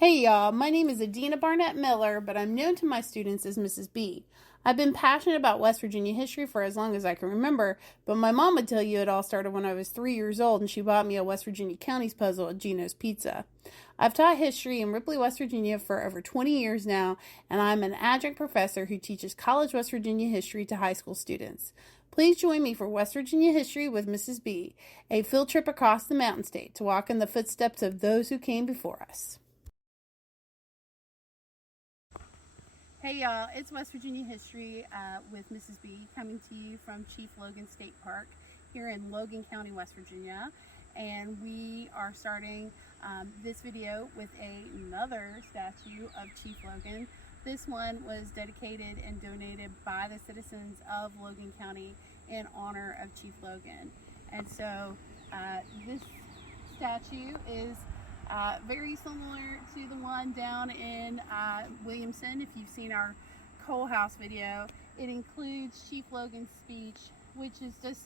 Hey y'all, my name is Adina Barnett Miller, but I'm known to my students as Mrs. B. I've been passionate about West Virginia history for as long as I can remember, but my mom would tell you it all started when I was 3 years old and she bought me a West Virginia counties puzzle at Gino's Pizza. I've taught history in Ripley, West Virginia for over 20 years now, and I'm an adjunct professor who teaches college West Virginia history to high school students. Please join me for West Virginia History with Mrs. B, a field trip across the Mountain State to walk in the footsteps of those who came before us. Hey y'all, it's West Virginia History with Mrs. B coming to you from Chief Logan State Park here in Logan County, West Virginia. And we are starting this video with another statue of Chief Logan. This one was dedicated and donated by the citizens of Logan County in honor of Chief Logan. And so this statue is very similar to the one down in Williamson. If you've seen our Coal House video, it includes Chief Logan's speech, which is just,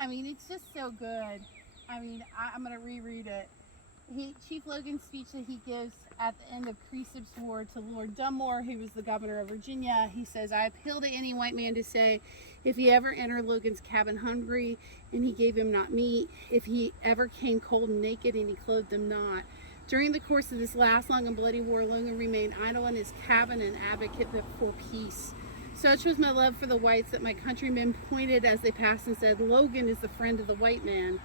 it's just so good. I'm going to reread it. Chief Logan's speech that he gives at the end of Cresap's War to Lord Dunmore, who was the governor of Virginia. He says, "I appeal to any white man to say, if he ever entered Logan's cabin hungry, and he gave him not meat, if he ever came cold and naked, and he clothed them not. During the course of this last long and bloody war, Logan remained idle in his cabin, an advocate for peace. Such was my love for the whites that my countrymen pointed as they passed and said, 'Logan is the friend of the white man.'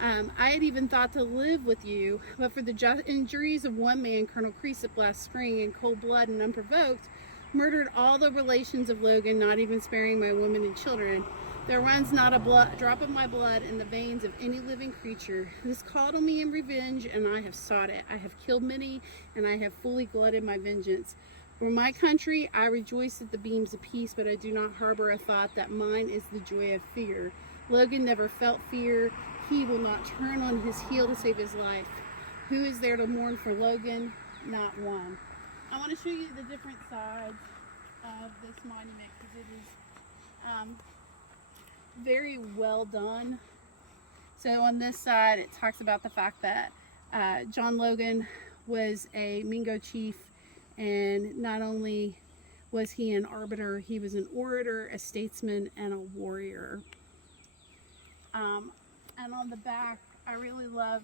I had even thought to live with you, but for the just injuries of one man, Colonel Cresap, last spring, in cold blood and unprovoked, murdered all the relations of Logan, not even sparing my women and children. There runs not a drop of my blood in the veins of any living creature. This called on me in revenge, and I have sought it. I have killed many, and I have fully glutted my vengeance. For my country, I rejoice at the beams of peace, but I do not harbor a thought that mine is the joy of fear. Logan never felt fear. He will not turn on his heel to save his life. Who is there to mourn for Logan? Not one." I want to show you the different sides of this monument because it is very well done. So on this side, it talks about the fact that John Logan was a Mingo chief, and not only was he an arbiter, he was an orator, a statesman, and a warrior. And on the back, I really love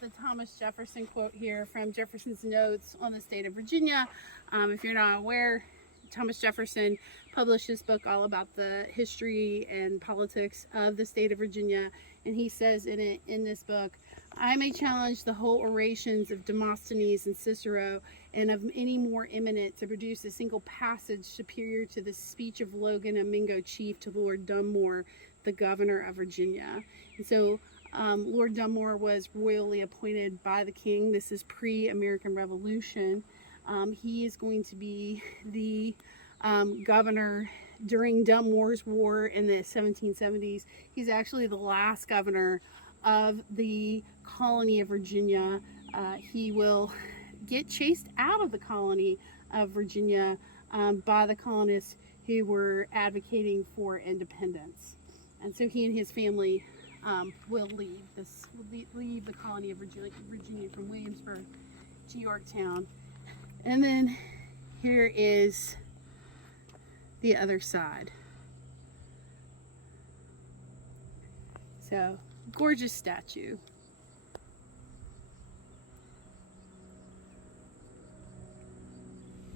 the Thomas Jefferson quote here from Jefferson's Notes on the State of Virginia. If you're not aware, Thomas Jefferson published this book all about the history and politics of the state of Virginia, and he says in this book, "I may challenge the whole orations of Demosthenes and Cicero and of any more eminent to produce a single passage superior to the speech of Logan, a Mingo chief, to Lord Dunmore, the governor of Virginia." And so Lord Dunmore was royally appointed by the king. This is pre-American Revolution. He is going to be the governor during Dunmore's War in the 1770s. He's actually the last governor of the colony of Virginia. He will get chased out of the colony of Virginia by the colonists who were advocating for independence. And so he and his family will leave the colony of Virginia from Williamsburg to Yorktown. And then here is the other side. So, gorgeous statue.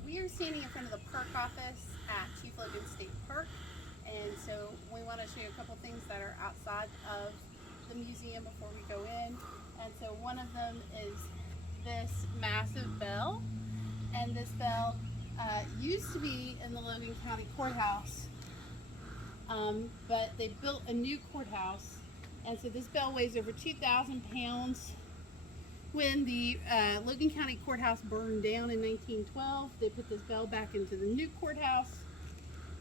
We are standing in front of the park office at Chief Logan State Park. And so we want to show you a couple things that are outside of the museum before we go in. And so one of them is this massive bell. And this bell used to be in the Logan County Courthouse, but they built a new courthouse. And so this bell weighs over 2,000 pounds. When the Logan County Courthouse burned down in 1912, they put this bell back into the new courthouse.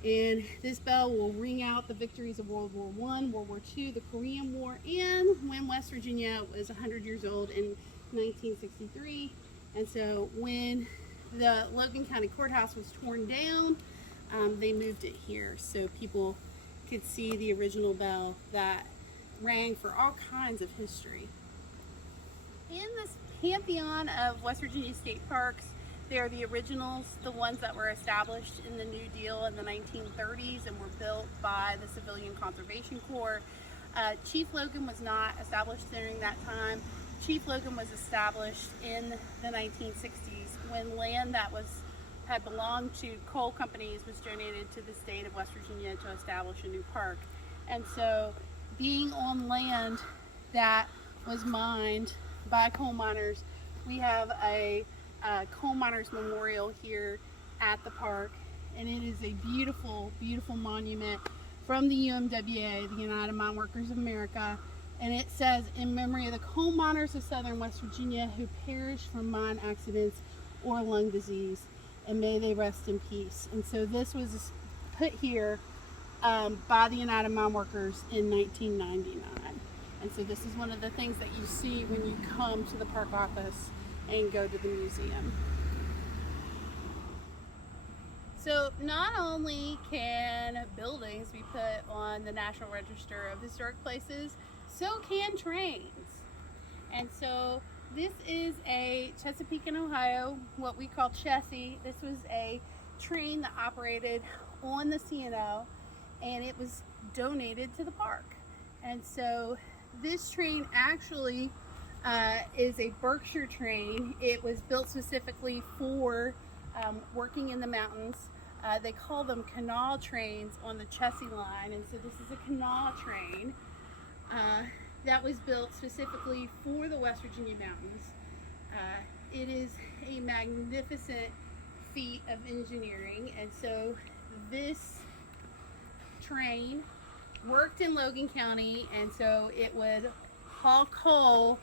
And this bell will ring out the victories of World War I, World War II, the Korean War, and when West Virginia was 100 years old in 1963. And so when the Logan County Courthouse was torn down, they moved it here so people could see the original bell that rang for all kinds of history. in this pantheon of West Virginia state parks, they are the originals, the ones that were established in the New Deal in the 1930s and were built by the Civilian Conservation Corps. Chief Logan was not established during that time. Chief Logan was established in the 1960s when land that had belonged to coal companies was donated to the state of West Virginia to establish a new park. And so being on land that was mined by coal miners, we have a coal miners memorial here at the park, and it is a beautiful, beautiful monument from the UMWA, the United Mine Workers of America, and it says, "In memory of the coal miners of southern West Virginia who perished from mine accidents or lung disease, and may they rest in peace." And so this was put here by the United Mine Workers in 1999. And so this is one of the things that you see when you come to the park office and go to the museum. So not only can buildings be put on the National Register of Historic Places, so can trains. And so this is a Chesapeake, Ohio, what we call Chessie. This was a train that operated on the C&O, and it was donated to the park. And so this train actually is a Berkshire train. It was built specifically for working in the mountains. They call them canal trains on the Chessie line, and so this is a canal train that was built specifically for the West Virginia mountains. It is a magnificent feat of engineering, and so this train worked in Logan County, and so it would haul coal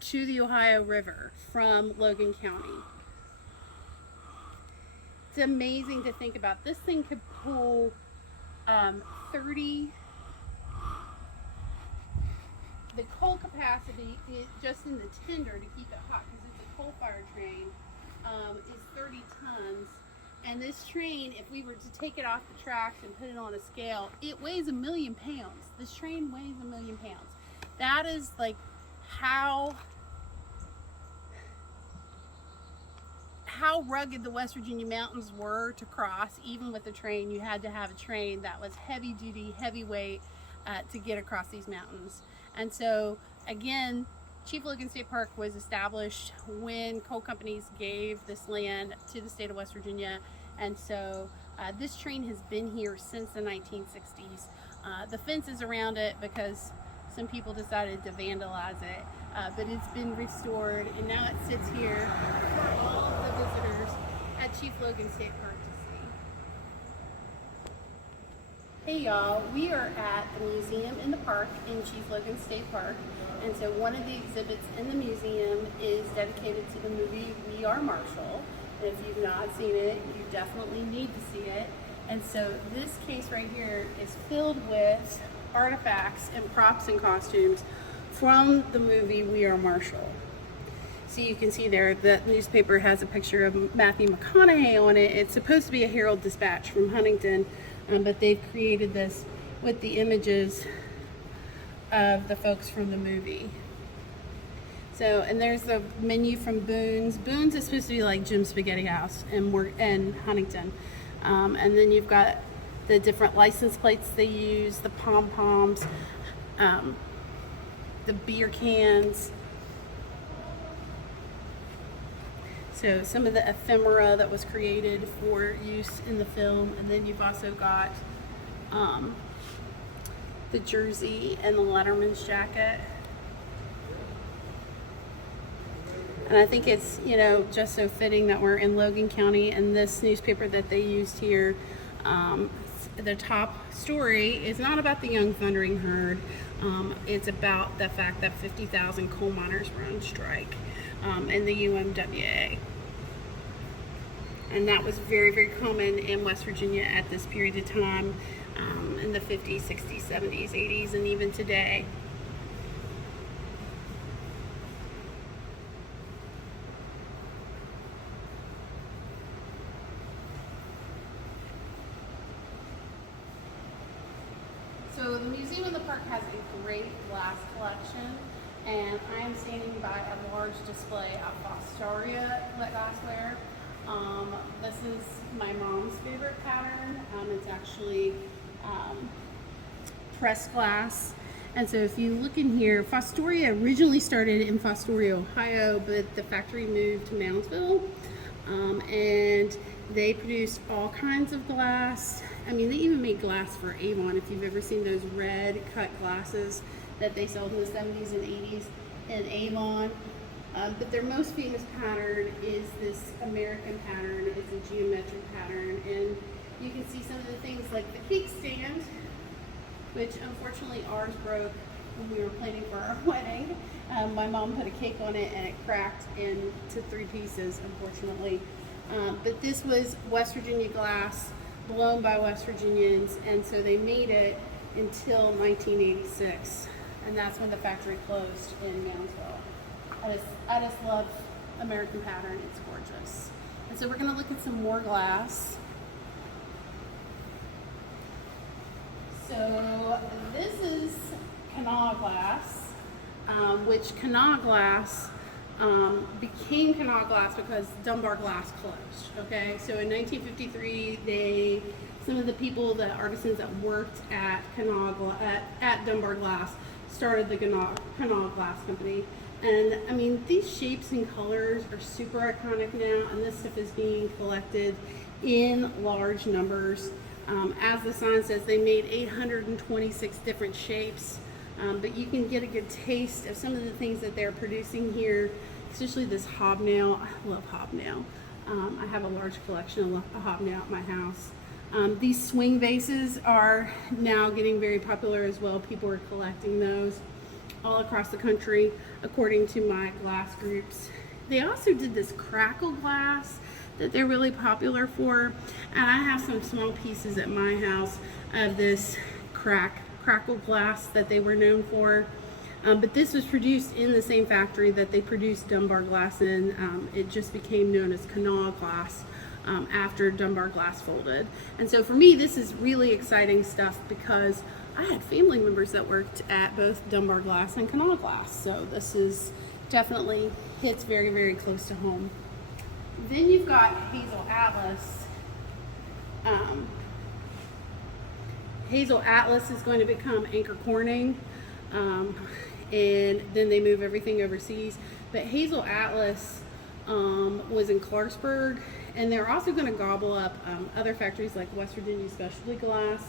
to the Ohio River from Logan County. It's amazing to think about. This thing could pull 30. The coal capacity just in the tender to keep it hot, because it's a coal-fired train, is 30 tons. And this train, if we were to take it off the tracks and put it on a scale, it weighs 1 million pounds. This train weighs 1 million pounds. That is like how rugged the West Virginia mountains were to cross. Even with the train, you had to have a train that was heavy duty, heavyweight to get across these mountains. And so again, Chief Logan State Park was established when coal companies gave this land to the state of West Virginia. And so this train has been here since the 1960s. The fence is around it because some people decided to vandalize it, but it's been restored, and now it sits here for all of the visitors at Chief Logan State Park to see. Hey y'all, we are at the museum in the park in Chief Logan State Park, and so one of the exhibits in the museum is dedicated to the movie We Are Marshall. And if you've not seen it, you definitely need to see it. And so this case right here is filled with artifacts and props and costumes from the movie We Are Marshall. So you can see there the newspaper has a picture of Matthew McConaughey on it. It's supposed to be a Herald Dispatch from Huntington, but they've created this with the images of the folks from the movie. So, and there's the menu from Boone's. Boone's is supposed to be like Jim's Spaghetti House in Huntington. And then you've got the different license plates they use, the pom-poms, the beer cans. So some of the ephemera that was created for use in the film. And then you've also got the jersey and the Letterman's jacket. And I think it's, you know, just so fitting that we're in Logan County, and this newspaper that they used here, the top story is not about the young thundering herd. It's about the fact that 50,000 coal miners were on strike in the UMWA. And that was very, very common in West Virginia at this period of time, in the 50s, 60s, 70s, 80s, and even today. So the museum in the park has a great glass collection. and I am standing by a large display of Fostoria glassware. This is my mom's favorite pattern. It's actually pressed glass. And so if you look in here, Fostoria originally started in Fostoria, Ohio, but the factory moved to Moundsville. And they produced all kinds of glass. I mean, they even made glass for Avon. If you've ever seen those red cut glasses that they sold in the 70s and 80s in Avon. But their most famous pattern is this American pattern. It's a geometric pattern. And you can see some of the things like the cake stand, which unfortunately ours broke when we were planning for our wedding. My mom put a cake on it and it cracked into 3 pieces, unfortunately. But this was West Virginia glass, blown by West Virginians, and so they made it until 1986, and that's when the factory closed in Moundsville. I just love American pattern, it's gorgeous. And so we're gonna look at some more glass. So this is canal glass, which canal glass became canal glass because Dunbar Glass closed. Okay, so in 1953, some of the people, the artisans that worked at Dunbar Glass, started the canal glass company. And I mean, these shapes and colors are super iconic now, and this stuff is being collected in large numbers. As the sign says, they made 826 different shapes, but you can get a good taste of some of the things that they're producing here, especially this hobnail. I love hobnail. I have a large collection of hobnail at my house. These swing vases are now getting very popular as well. People are collecting those all across the country, according to my glass groups. They also did this crackle glass that they're really popular for, and I have some small pieces at my house of this crackle glass that they were known for. But this was produced in the same factory that they produced Dunbar Glass in. It just became known as canal glass after Dunbar Glass folded. And so for me, this is really exciting stuff because I had family members that worked at both Dunbar Glass and Canal Glass. So this is definitely hits very, very close to home. Then you've got Hazel Atlas. Hazel Atlas is going to become Anchor Corning, and then they move everything overseas. But Hazel Atlas was in Clarksburg, and they're also going to gobble up other factories like West Virginia Specialty Glass.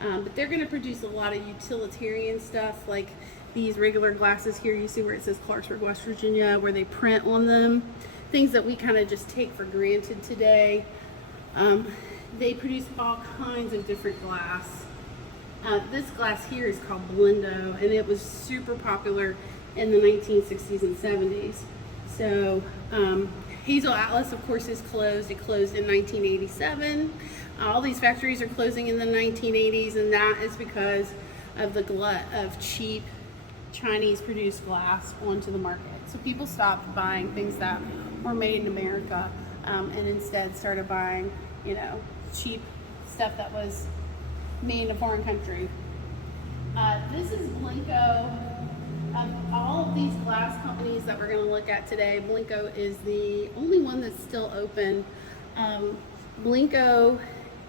But they're going to produce a lot of utilitarian stuff, like these regular glasses here. You see where it says Clarksburg, West Virginia, where they print on them. Things that we kind of just take for granted today. They produce all kinds of different glass. This glass here is called Blendo, and it was super popular in the 1960s and 70s. So Hazel Atlas, of course, is closed. It closed in 1987. All these factories are closing in the 1980s, and that is because of the glut of cheap Chinese-produced glass onto the market. So people stopped buying things that were made in America, and instead started buying, cheap stuff that was made in a foreign country. This is Blenko. All of these glass companies that we're going to look at today, Blenko is the only one that's still open. Blenko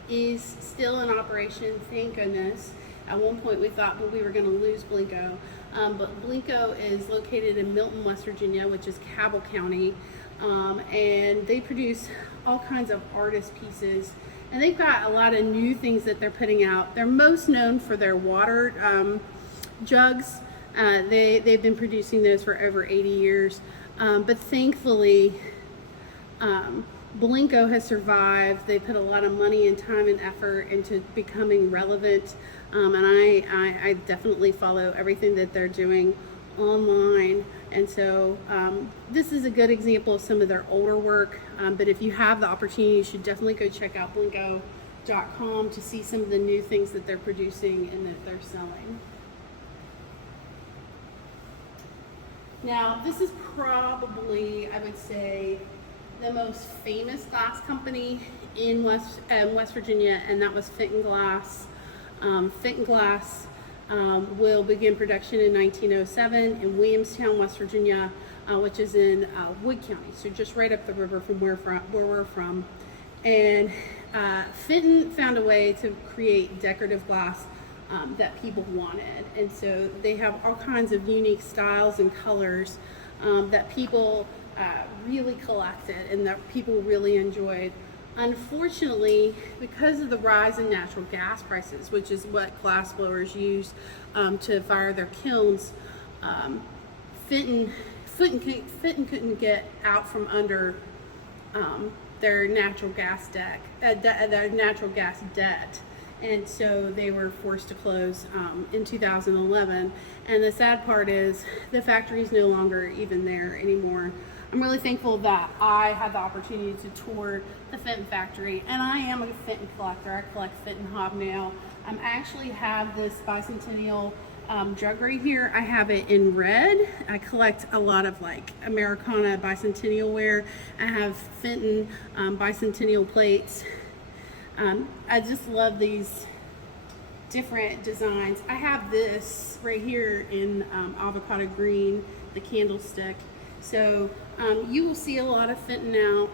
is still in operation, thank goodness. At one point we thought we were going to lose Blenko, but Blenko is located in Milton, West Virginia, which is Cabell County, and they produce all kinds of artist pieces, and they've got a lot of new things that they're putting out. They're most known for their water jugs. They've been producing those for over 80 years, but thankfully Blenko has survived. They put a lot of money and time and effort into becoming relevant, and I definitely follow everything that they're doing online. And so this is a good example of some of their older work, but if you have the opportunity, you should definitely go check out Blenko.com to see some of the new things that they're producing and that they're selling. Now, this is probably, I would say, the most famous glass company in West Virginia, and that was Fenton Glass. Fenton Glass will begin production in 1907 in Williamstown, West Virginia, which is in Wood County, so just right up the river from where we're from. And Fenton found a way to create decorative glass that people wanted, and so they have all kinds of unique styles and colors that people really collected and that people really enjoyed. Unfortunately, because of the rise in natural gas prices, which is what glass blowers use to fire their kilns, Fenton couldn't get out from under their natural gas debt, and so they were forced to close in 2011. And the sad part is the factory is no longer even there anymore. I'm really thankful that I had the opportunity to tour the Fenton factory, and I am a Fenton collector. I collect Fenton hobnail. I actually have this bicentennial jug right here. I have it in red. I collect a lot of like Americana bicentennial ware. I have Fenton bicentennial plates. I just love these different designs. I have this right here in avocado green, the candlestick. So you will see a lot of Fenton now.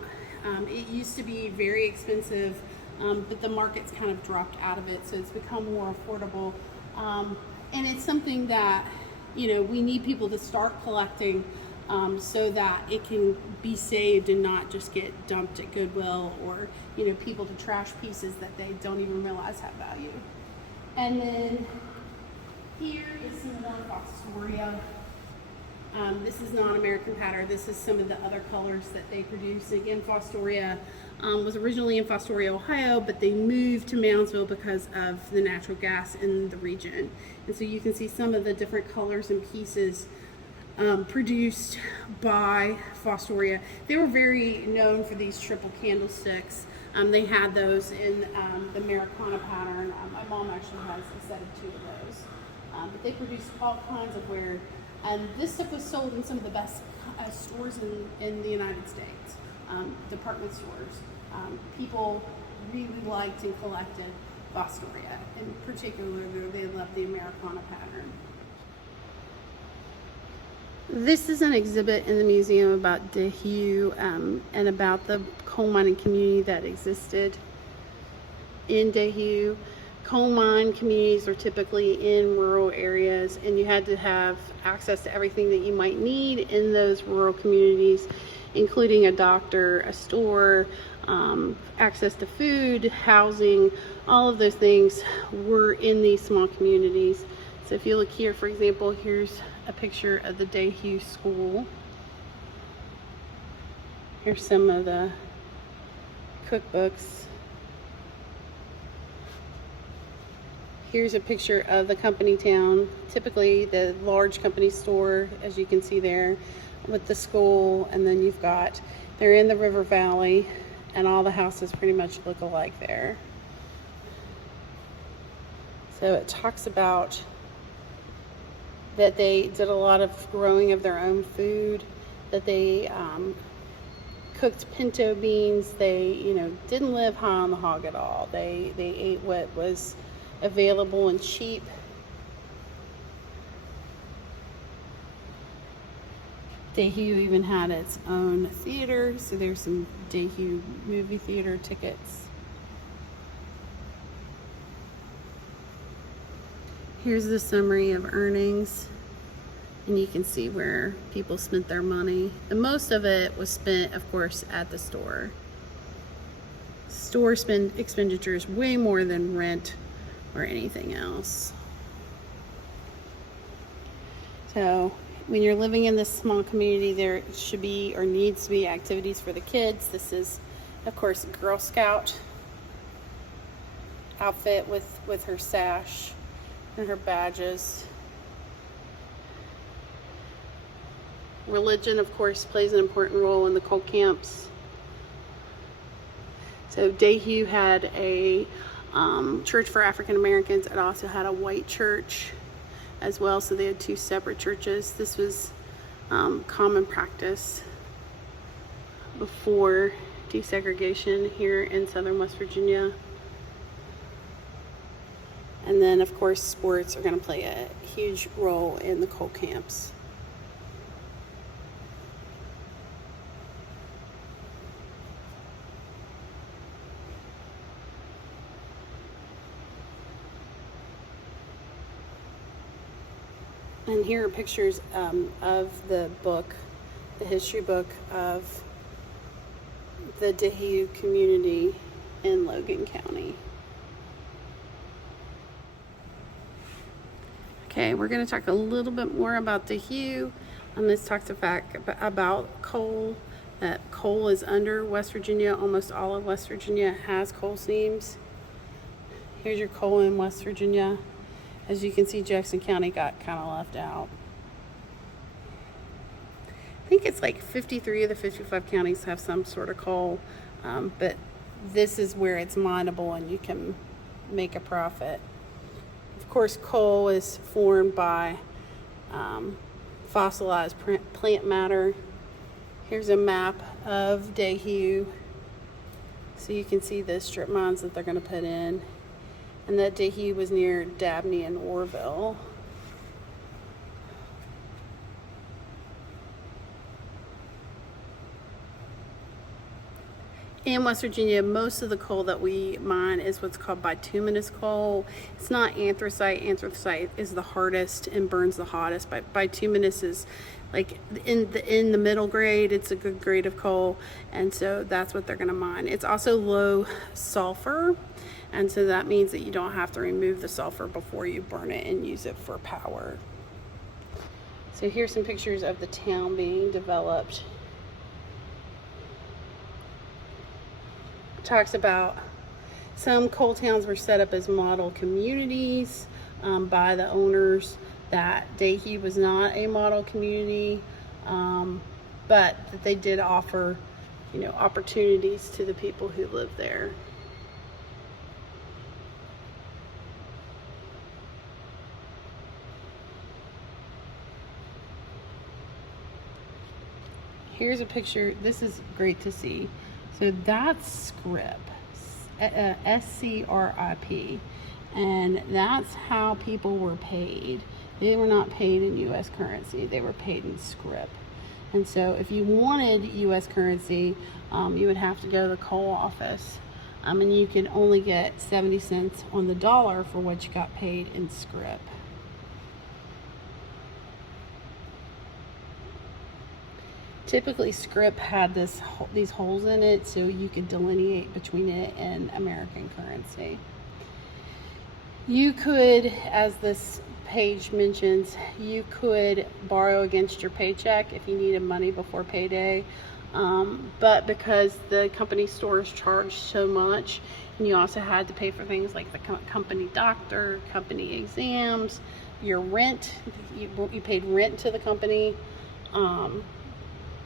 It used to be very expensive, but the market's kind of dropped out of it, so it's become more affordable. And it's something that, you know, we need people to start collecting so that it can be saved and not just get dumped at Goodwill, or, you know, people to trash pieces that they don't even realize have value. And then here is some more Fostoria. This is non-American pattern. This is some of the other colors that they produce. Again, Fostoria was originally in Fostoria, Ohio, but they moved to Moundsville because of the natural gas in the region. And so you can see some of the different colors and pieces produced by Fostoria. They were very known for these triple candlesticks. They had those in the Americana pattern. My mom actually has a set of 2 of those. But they produced all kinds of ware. And this stuff was sold in some of the best stores in the United States, department stores. People really liked and collected Fostoria. In particular, they loved the Americana pattern. This is an exhibit in the museum about Deheu and about the coal mining community that existed in Deheu. Coal mine communities are typically in rural areas, and you had to have access to everything that you might need in those rural communities, including a doctor, a store, access to food, housing. All of those things were in these small communities. So if you look here, for example, here's a picture of the Deheu School. Here's some of the cookbooks. Here's a picture of the company town, typically the large company store, as you can see there, with the school. And then you've got, they're in the river valley, and all the houses pretty much look alike there. So it talks about that they did a lot of growing of their own food, that they cooked pinto beans. They, you know, didn't live high on the hog at all. They ate what was available and cheap. Deheu even had its own theater, so there's some Deheu movie theater tickets. Here's the summary of earnings, and you can see where people spent their money. The most of it was spent, of course, at the store. Store expenditures way more than rent or anything else. So when you're living in this small community, there should be or needs to be activities for the kids. This is, of course, a Girl Scout outfit with her sash and her badges. Religion, of course, plays an important role in the coal camps. So Deheu had a church for African Americans. It also had a white church as well, so they had 2 separate churches. This was common practice before desegregation here in southern West Virginia. And then, of course, sports are going to play a huge role in the coal camps. And here are pictures of the book, the history book of the Deheu community in Logan County. Okay, we're going to talk a little bit more about Deheu. This talks about coal. That coal is under West Virginia. Almost all of West Virginia has coal seams. Here's your coal in West Virginia. As you can see, Jackson County got kind of left out. I think it's like 53 of the 55 counties have some sort of coal, but this is where it's mineable and you can make a profit. Of course, coal is formed by fossilized plant matter. Here's a map of Deheu, so you can see the strip mines that they're going to put in. And that Deheu was near Dabney and Orville. In West Virginia, most of the coal that we mine is what's called bituminous coal. It's not anthracite. Anthracite is the hardest and burns the hottest. But bituminous is like in the middle grade. It's a good grade of coal, and so that's what they're going to mine. It's also low sulfur, and so that means that you don't have to remove the sulfur before you burn it and use it for power. So here's some pictures of the town being developed. Talks about some coal towns were set up as model communities by the owners. That Deheu was not a model community, but that they did offer, opportunities to the people who live there. Here's a picture. This is great to see. So that's scrip, S-C-R-I-P, and that's how people were paid. They were not paid in U.S. currency. They were paid in scrip. And so if you wanted U.S. currency, you would have to go to the coal office, and you could only get 70 cents on the dollar for what you got paid in scrip. Typically, scrip had these holes in it, so you could delineate between it and American currency. You could, as this page mentions, you could borrow against your paycheck if you needed money before payday. But because the company stores charged so much, and you also had to pay for things like the company doctor, company exams, your rent, you paid rent to the company.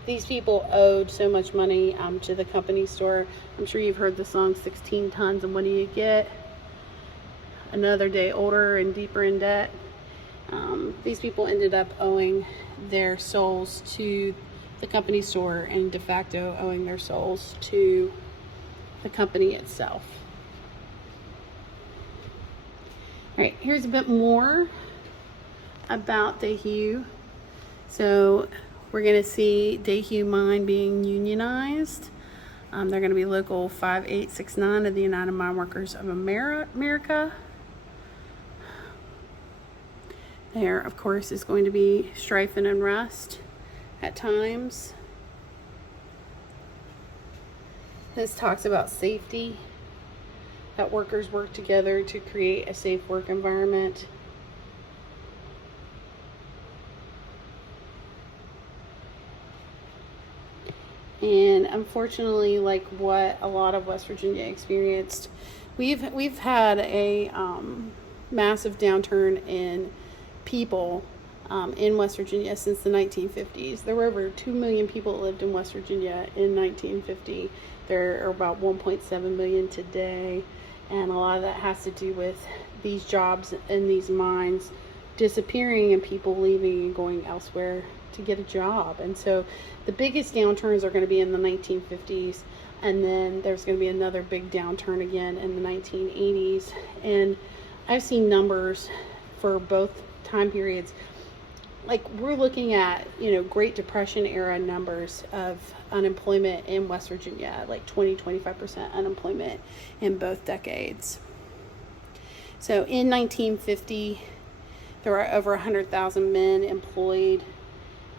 These people owed so much money to the company store. I'm sure you've heard the song 16 tons and what do you get? Another day older and deeper in debt. These people ended up owing their souls to the company store and de facto owing their souls to the company itself. All right, here's a bit more about Deheu. So we're going to see Deheu Mine being unionized. They're going to be Local 5869 of the United Mine Workers of America. There, of course, is going to be strife and unrest at times. This talks about safety, that workers work together to create a safe work environment. And unfortunately, like what a lot of West Virginia experienced, we've had a massive downturn in people in West Virginia since the 1950s. There were over 2 million people that lived in West Virginia in 1950. There are about 1.7 million today, and a lot of that has to do with these jobs in these mines disappearing and people leaving and going elsewhere to get a job. And so the biggest downturns are going to be in the 1950s, and then there's going to be another big downturn again in the 1980s. And I've seen numbers for both time periods. Like, we're looking at, Great Depression era numbers of unemployment in West Virginia, like 20-25% unemployment in both decades. So in 1950, there were over 100,000 men employed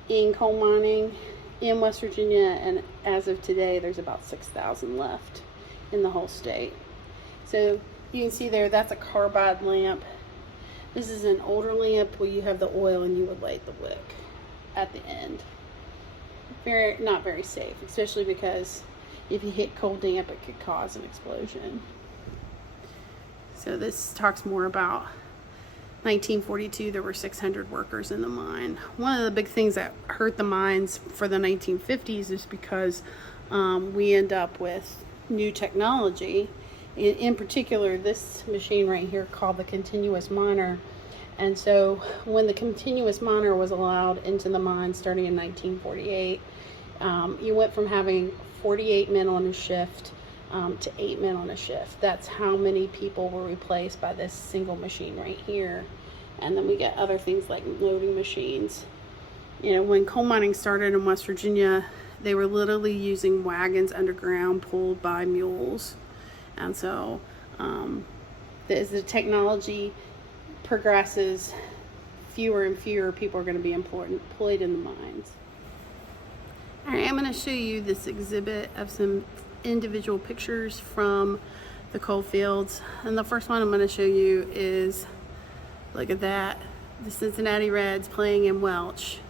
in coal mining in West Virginia, and as of today, there's about 6,000 left in the whole state. So you can see there, that's a carbide lamp. This is an older lamp where you have the oil and you would light the wick at the end. Not very safe, especially because if you hit coal damp, it could cause an explosion. So this talks more about 1942, there were 600 workers in the mine. One of the big things that hurt the mines for the 1950s is because we end up with new technology. In particular, this machine right here called the continuous miner. And so when the continuous miner was allowed into the mine starting in 1948, you went from having 48 men on a shift to 8 men on a shift. That's how many people were replaced by this single machine right here. And then we get other things like loading machines. When coal mining started in West Virginia, they were literally using wagons underground pulled by mules. And so as the technology progresses, fewer and fewer people are going to be employed in the mines. All right, I'm going to show you this exhibit of some individual pictures from the coal fields. And the first one I'm going to show you is, look at that, the Cincinnati Reds playing in Welch.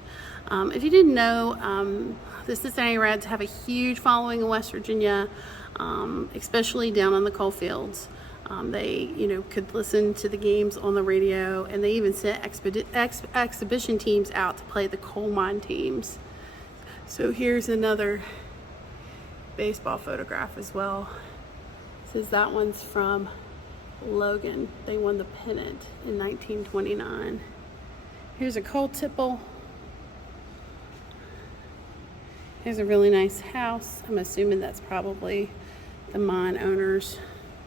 If you didn't know, the Cincinnati Reds have a huge following in West Virginia, especially down on the coal fields. They, could listen to the games on the radio, and they even sent exhibition teams out to play the coal mine teams. So here's another baseball photograph as well. Says that one's from Logan. They won the pennant in 1929. Here's a coal tipple. Here's a really nice house. I'm assuming that's probably the mine owners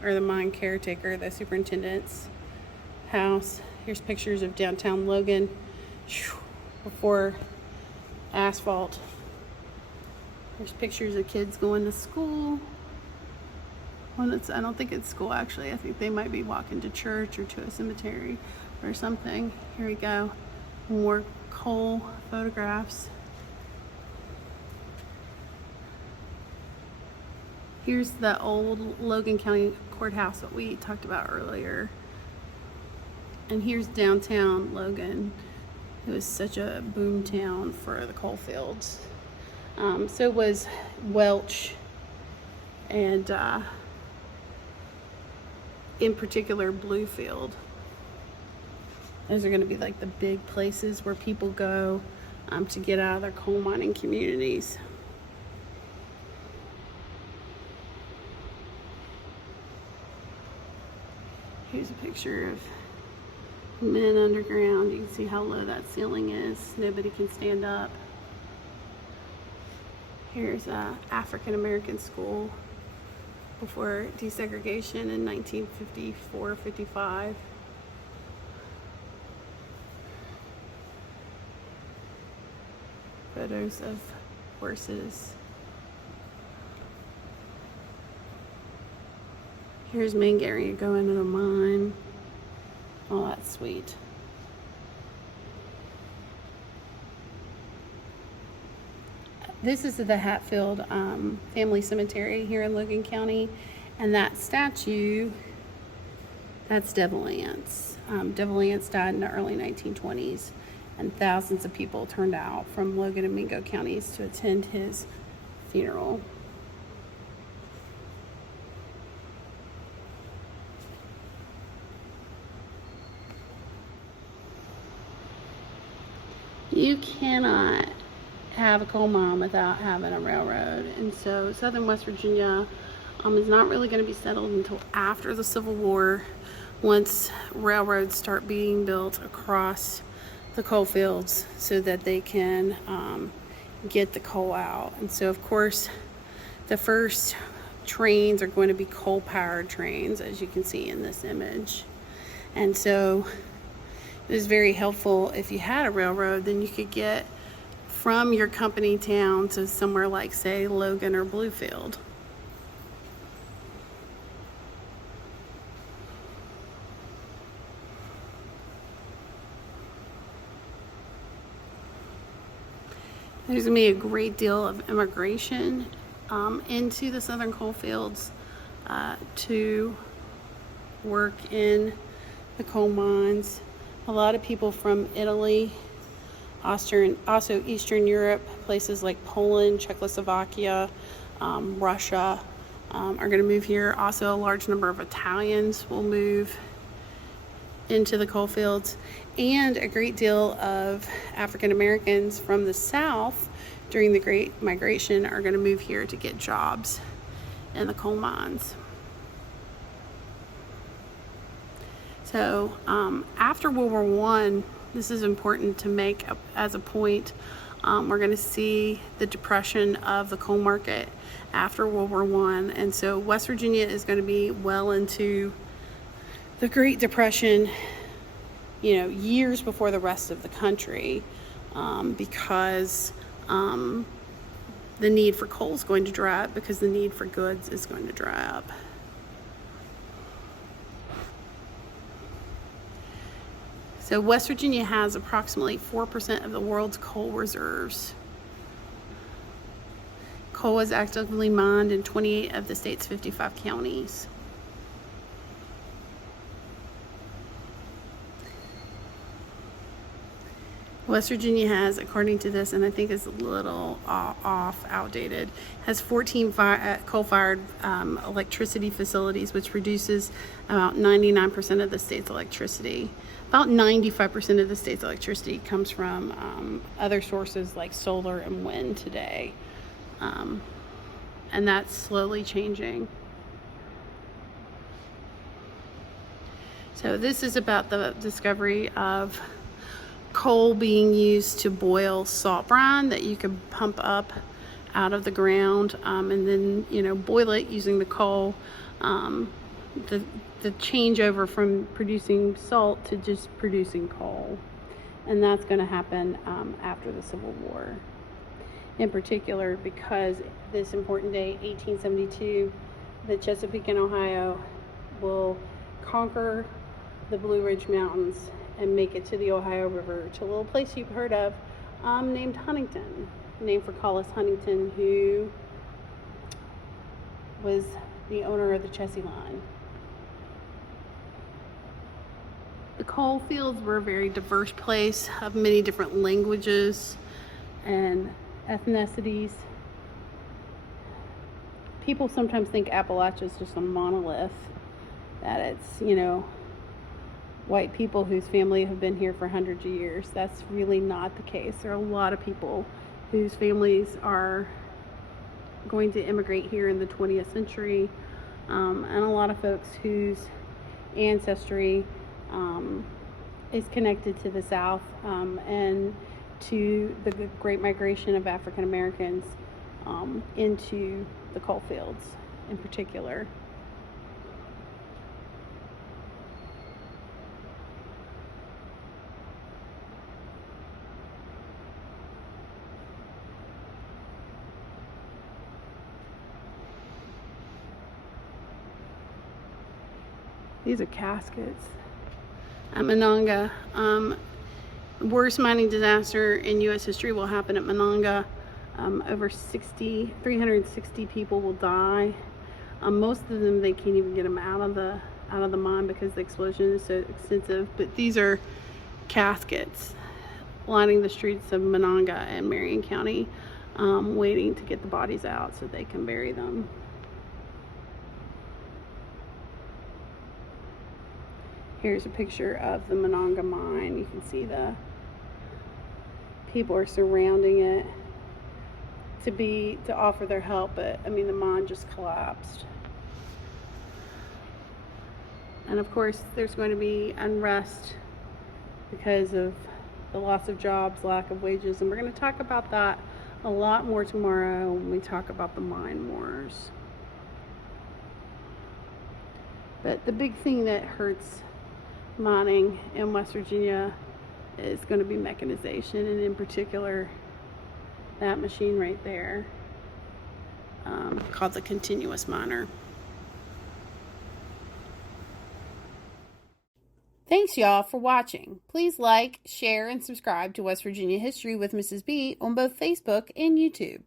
or the mine caretaker, the superintendent's house. Here's pictures of downtown Logan before asphalt. There's pictures of kids going to school. I don't think it's school, actually. I think they might be walking to church or to a cemetery or something. Here we go. More coal photographs. Here's the old Logan County courthouse that we talked about earlier. And here's downtown Logan. It was such a boom town for the coal fields. So was Welch, and in particular Bluefield. Those are going to be like the big places where people go to get out of their coal mining communities. Here's a picture of men underground. You can see how low that ceiling is. Nobody can stand up. Here's a African American school before desegregation in 1954-55. Photos of horses. Here's men getting ready to go into the mine. Oh, that's sweet. This is the Hatfield Family Cemetery here in Logan County, and that statue, that's Devil Anse. Devil Anse died in the early 1920s, and thousands of people turned out from Logan and Mingo counties to attend his funeral. You cannot have a coal mine without having a railroad, and so southern West Virginia is not really going to be settled until after the Civil War, once railroads start being built across the coal fields so that they can get the coal out. And so of course the first trains are going to be coal powered trains, as you can see in this image. And so it was very helpful if you had a railroad, then you could get from your company town to somewhere like, say, Logan or Bluefield. There's going to be a great deal of immigration into the southern coal fields to work in the coal mines. A lot of people from Italy, also Eastern Europe, places like Poland, Czechoslovakia, Russia are going to move here. Also, a large number of Italians will move into the coal fields, and a great deal of African Americans from the South during the Great Migration are going to move here to get jobs in the coal mines. So after World War I, this is important to make as a point. We're going to see the depression of the coal market after World War I, and so West Virginia is going to be well into the Great Depression, years before the rest of the country, because the need for coal is going to dry up, because the need for goods is going to dry up. So West Virginia has approximately 4% of the world's coal reserves. Coal is actively mined in 28 of the state's 55 counties. West Virginia has, according to this, and I think it's a little outdated, has 14 coal-fired electricity facilities, which produces about 99% of the state's electricity. About 95% of the state's electricity comes from other sources like solar and wind today. And that's slowly changing. So this is about the discovery of coal being used to boil salt brine that you can pump up out of the ground, and then boil it using the coal. The changeover from producing salt to just producing coal, and that's going to happen after the Civil War. In particular, because this important day, 1872, the Chesapeake and Ohio will conquer the Blue Ridge Mountains and make it to the Ohio River, to a little place you've heard of named Huntington, named for Collis Huntington, who was the owner of the Chessie Line. The coal fields were a very diverse place of many different languages and ethnicities. People sometimes think Appalachia is just a monolith, that it's, white people whose family have been here for hundreds of years. That's really not the case. There are a lot of people whose families are going to immigrate here in the 20th century, and a lot of folks whose ancestry is connected to the South and to the Great Migration of African Americans into the coal fields in particular. These are caskets. At Monongah, worst mining disaster in U.S. history will happen at Monongah. Over 360 people will die. Most of them, they can't even get them out of the mine because the explosion is so extensive. But these are caskets lining the streets of Monongah and Marion County, waiting to get the bodies out so they can bury them. Here's a picture of the Monongah mine. You can see the people are surrounding it to offer their help, but the mine just collapsed. And of course, there's going to be unrest because of the loss of jobs, lack of wages, and we're going to talk about that a lot more tomorrow when we talk about the mine wars. But the big thing that hurts mining in West Virginia is going to be mechanization, and in particular that machine right there, called the continuous miner. Thanks y'all for watching. Please like, share, and subscribe to West Virginia History with Mrs. B on both Facebook and YouTube.